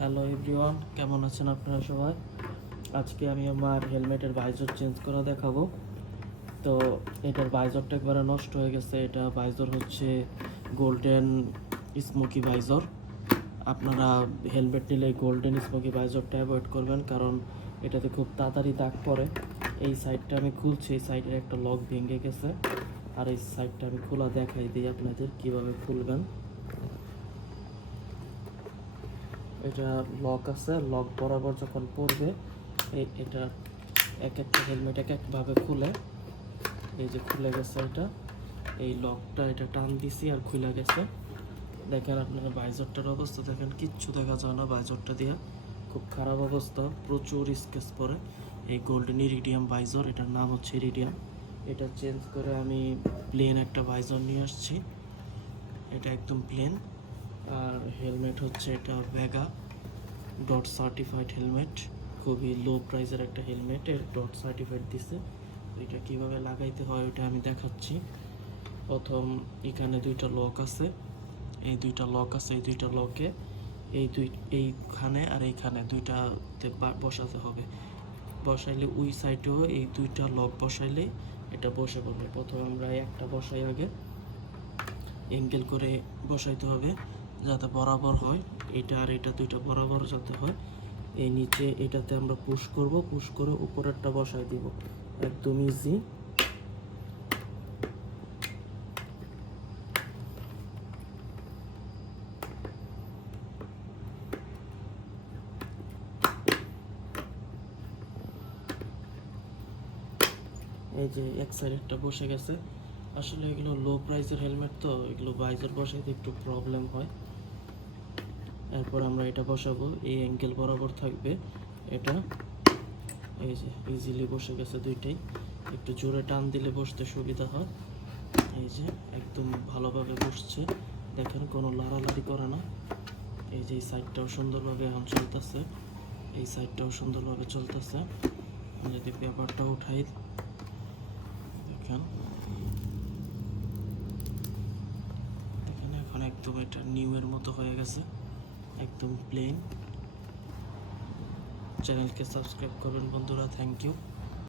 Hello everyone, কেমন আছেন আপনারা সবাই? আজকে আমি আমার হেলমেটের ভাইজর চেঞ্জ করা দেখাবো। তো এটার ভাইজরটা একবারে নষ্ট হয়ে গেছে। এটা ভাইজর হচ্ছে গোল্ডেন স্মোকি ভাইজর। আপনারা হেলমেট নিলে গোল্ডেন স্মোকি ভাইজরটা অ্যাভয়েড করবেন, কারণ এটাতে খুব তাড়াতাড়ি দাগ পড়ে। এই সাইডটা আমি খুলছি, এই সাইডের একটা লক ভেঙে গেছে, আর এই সাইডটা আমি খোলা দেখাই দিই আপনাদের কীভাবে খুলবেন। এটা লক আছে, লক বরাবর যখন পড়বে এটা এক একটা হেলমেট এক একভাবে খুলে, এই যে খুলে গেছে এটা, এই লকটা এটা টান দিছি আর খুলে গেছে। দেখেন আপনারা ভাইজরটার অবস্থা দেখেন, কিচ্ছু দেখা যায় না ভাইজরটা দিয়ে, খুব খারাপ অবস্থা, প্রচুর স্কেচ পড়ে। এই গোল্ডেন ইরিডিয়াম ভাইজর, এটার নাম হচ্ছে ইরিডিয়াম। এটা চেঞ্জ করে আমি প্লেন একটা ভাইজর নিয়ে আসছি, এটা একদম প্লেন। আর হেলমেট হচ্ছে এটা ভেগা ডট সার্টিফাইড হেলমেট, খুবই লো প্রাইসের একটা হেলমেট, এর ডট সার্টিফাইড দিছে। এটা কিভাবে লাগাইতে হয় ওইটা আমি দেখাচ্ছি। প্রথম এখানে দুইটা লক আছে, এই দুইটা লক আছে, এই দুইটা লকে এইখানে আর এইখানে দুইটাতে বসাতে হবে। বসাইলে ওই সাইডেও এই দুইটা লক বসাইলে এটা বসে পড়বে। প্রথমে আমরা একটা বসাই, আগে এঙ্গেল করে বসাইতে হবে যাতে বরাবর হয়, এটা আর এটা দুইটা বরাবর যাতে হয়। এই নিচে এটাতে আমরা পুশ করব, পুশ করে উপরেরটা বসাই দিব, একদম ইজি। এই যে এক সাইডেরটা বসে গেছে। আসলে এগুলো লো প্রাইসের হেলমেট, তো এগুলো ভাইজার বসাইতে একটু প্রবলেম হয়। এরপর আমরা এটা বসাবো, এই অ্যাঙ্গেল বরাবর থাকবে এটা। এই যে ইজিলি বসে গেছে দুইটাই, একটু জোরে টান দিলে বসতে সুবিধা হয়। এই যে একদম ভালোভাবে বসছে, দেখেন কোনো লাড়ালাড়ি করে না। এই যে এই সাইডটাও সুন্দরভাবে এখন চলতেছে, এই সাইডটাও সুন্দরভাবে চলতেছে। যদি পেপারটা উঠাই দেখেন, দেখেন এখন একদম এটা নিউয়ের মতো হয়ে গেছে, একদম প্লেন। চ্যানেলকে সাবস্ক্রাইব করবেন বন্ধুরা, থ্যাংক ইউ।